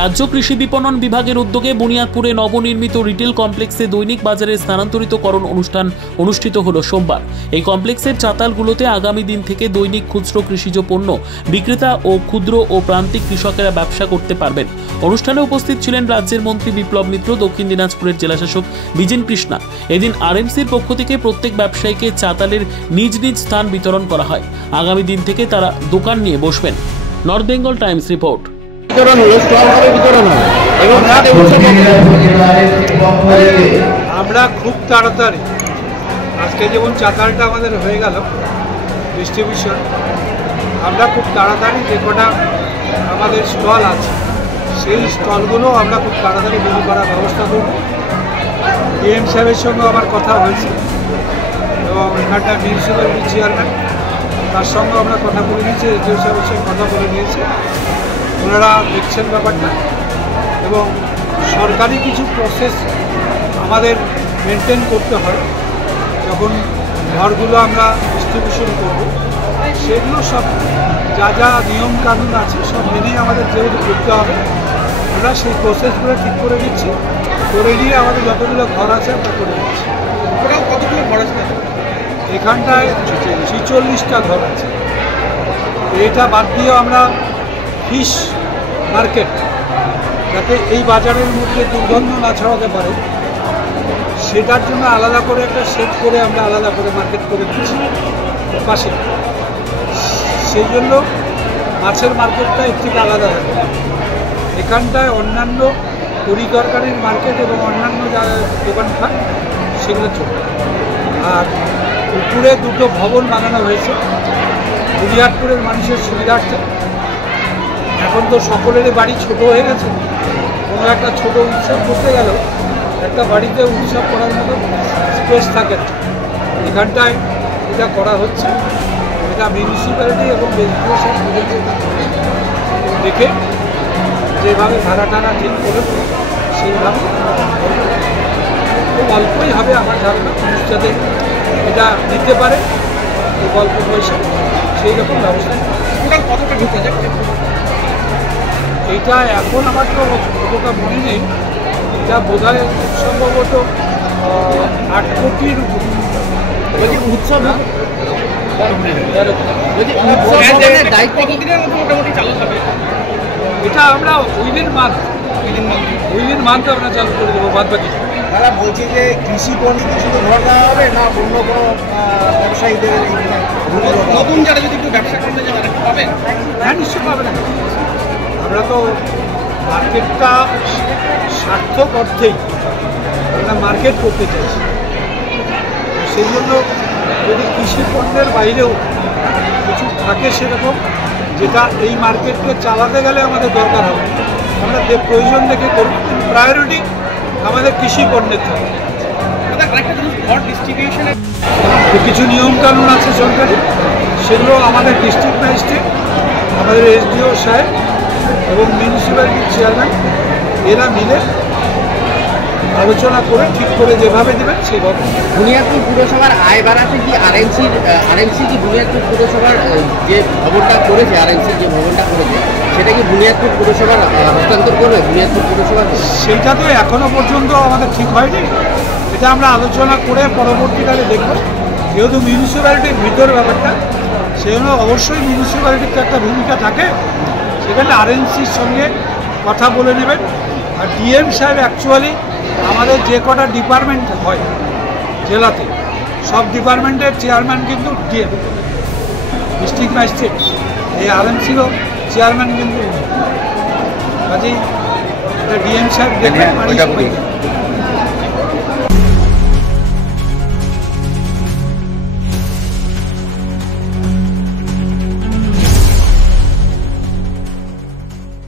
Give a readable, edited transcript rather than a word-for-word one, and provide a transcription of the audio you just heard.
রাজ্য কৃষি বিপণন বিভাগের উদ্যোগে বুনিয়াদপুরে নবনির্মিত রিটেল কমপ্লেক্সে দৈনিক বাজারে স্থানান্তরিতকরণ অনুষ্ঠান অনুষ্ঠিত হলো সোমবার। এই কমপ্লেক্সের চাতালগুলোতে আগামী দিন থেকে দৈনিক খুচরো কৃষিজ পণ্য বিক্রেতা ও ক্ষুদ্র ও প্রান্তিক কৃষকেরা ব্যবসা করতে পারবেন। অনুষ্ঠানে উপস্থিত ছিলেন রাজ্যের মন্ত্রী বিপ্লব মিত্র, দক্ষিণ দিনাজপুরের জেলাশাসক বিজেন কৃষ্ণা। এদিন আরএমসির পক্ষ থেকে প্রত্যেক ব্যবসায়ীকে চাতালের নিজ নিজ স্থান বিতরণ করা হয়। আগামী দিন থেকে তারা দোকান নিয়ে বসবেন। North Bengal Times report. আমরা খুব তাড়াতাড়ি আজকে যেমন চাতালটা আমাদের হয়ে গেল ডিস্ট্রিবিউশন, আমরা খুব তাড়াতাড়ি যে কটা আমাদের স্টল আছে সেই স্টলগুলো আমরা খুব তাড়াতাড়ি বিলি করার ব্যবস্থা করব। ডিএম সাহেবের সঙ্গে আমার কথা হয়েছে এবং এখানটা মিউনিসিপ্যালিটি চেয়ারম্যান তার সঙ্গে আমরা কথা বলে নিয়েছি, এসডিও সাহেবের সঙ্গে কথা বলে নিয়েছি। ওনারা দেখছেন ব্যাপারটা এবং সরকারি কিছু প্রসেস আমাদের মেনটেন করতে হয় যখন ঘরগুলো আমরা ডিস্ট্রিবিউশন করব, সেগুলো সব যা যা নিয়ম কানুন আছে সব মেনেই আমাদের যেহেতু করতে হবে, আমরা সেই প্রসেসগুলো ঠিক করে নিচ্ছি। করে নিয়ে আমাদের যতগুলো ঘর আছে আমরা করে নিচ্ছি। ওরাও কতগুলো ঘর আছে? এখানটায় 46টা ঘর আছে। এটা বাদ দিয়েও আমরা ফিশ মার্কেট, যাতে এই বাজারের মধ্যে দুর্গন্ধ না ছড়াতে পারে সেটার জন্য আলাদা করে একটা সেট করে আমরা আলাদা করে মার্কেট করে দিচ্ছি পাশে। সেই জন্য মাছের মার্কেটটা এর থেকে আলাদা থাকে। এখানটায় অন্যান্য তরিতরকারির মার্কেট এবং অন্যান্য যারা দোকানপাট সেগুলো চলবে। আর উপরে দুটো ভবন বানানো হয়েছে বুনিয়াদপুরের মানুষের সুবিধার্থে। এখন তো সকলেরই বাড়ি ছোট হয়ে গেছে, কোনো একটা ছোট উৎসব করতে গেল একটা বাড়িতে উৎসব করার মতো স্পেস থাকে না। এখানটায় এটা করা হচ্ছে, এটা মিউনিসিপ্যালিটি এবং দেখে যেভাবে ভাড়া টাড়া ঠিক করে সেইভাবে খুব অল্পই হবে আমার ধারণা, মানুষ যাতে এটা নিতে পারে খুব অল্প পয়সা সেই রকম ব্যবস্থা। কতটা ঢুকে যায় এইটা এখন আমার তো কতটা মনে নেই, এটা বোধ হয় সম্ভবত 8 কোটির উৎসব। এটা আমরা উইদিন মান্থ আমরা চালু করে দেবো। বাদ বাকি তারা বলছে যে কৃষি পণ্য শুধু ঘর দেওয়া হবে না, অন্য কোনো ব্যবসায়ীদের নতুন যারা যদি একটু ব্যবসা করতে চায় তারা পাবেন? হ্যাঁ, নিশ্চয়ই পাবে না। আমরা তো মার্কেটটা সার্থক অর্থেই আমরা মার্কেট করতে চাইছি। সেই জন্য যদি কৃষি পণ্যের বাইরেও কিছু থাকে সেরকম যেটা এই মার্কেটকে চালাতে গেলে আমাদের দরকার হবে, আমরা যে প্রয়োজন দেখে করব। প্রায়োরিটি আমাদের কৃষি পণ্যের থাকে। ডিস্ট্রিবিউশনের কিছু নিয়মকানুন আছে সরকারি, সেগুলো আমাদের ডিস্ট্রিক্ট ম্যাজিস্ট্রেট, আমাদের এসডিও সাহেব এবং মিউনিসিপ্যালিটির চেয়ারম্যান এরা মিলে আলোচনা করে ঠিক করে যেভাবে দেবেন সেইভাবে। বুনিয়াদপুর পুরসভার আয় বাড়াতে কি আরএমসি কি বুনিয়াদপুর পুরসভার যে ভবনটা করেছে, আরএমসি যে ভবনটা করেছে সেটা কি বুনিয়াদপুর পুরসভার হস্তান্তর করবে? বুনিয়াদপুর পুরসভা সেইটা তো এখনো পর্যন্ত আমাদের ঠিক হয়নি, এটা আমরা আলোচনা করে পরবর্তীকালে দেখব। যেহেতু মিউনিসিপ্যালিটির ভিতর ব্যাপারটা, সেজন্য অবশ্যই মিউনিসিপ্যালিটির তো একটা ভূমিকা থাকে, সেখানে আরএমসির সঙ্গে কথা বলে নেবেন। আর ডিএম সাহেব অ্যাকচুয়ালি আমাদের যে কটা ডিপার্টমেন্ট হয় জেলাতে সব ডিপার্টমেন্টের চেয়ারম্যান কিন্তু ডিএম, ডিস্ট্রিক্ট ম্যাজিস্ট্রেট। এই আরএমসিরও চেয়ারম্যান কিন্তু কাজেই ডিএম সাহেব দেখবেন।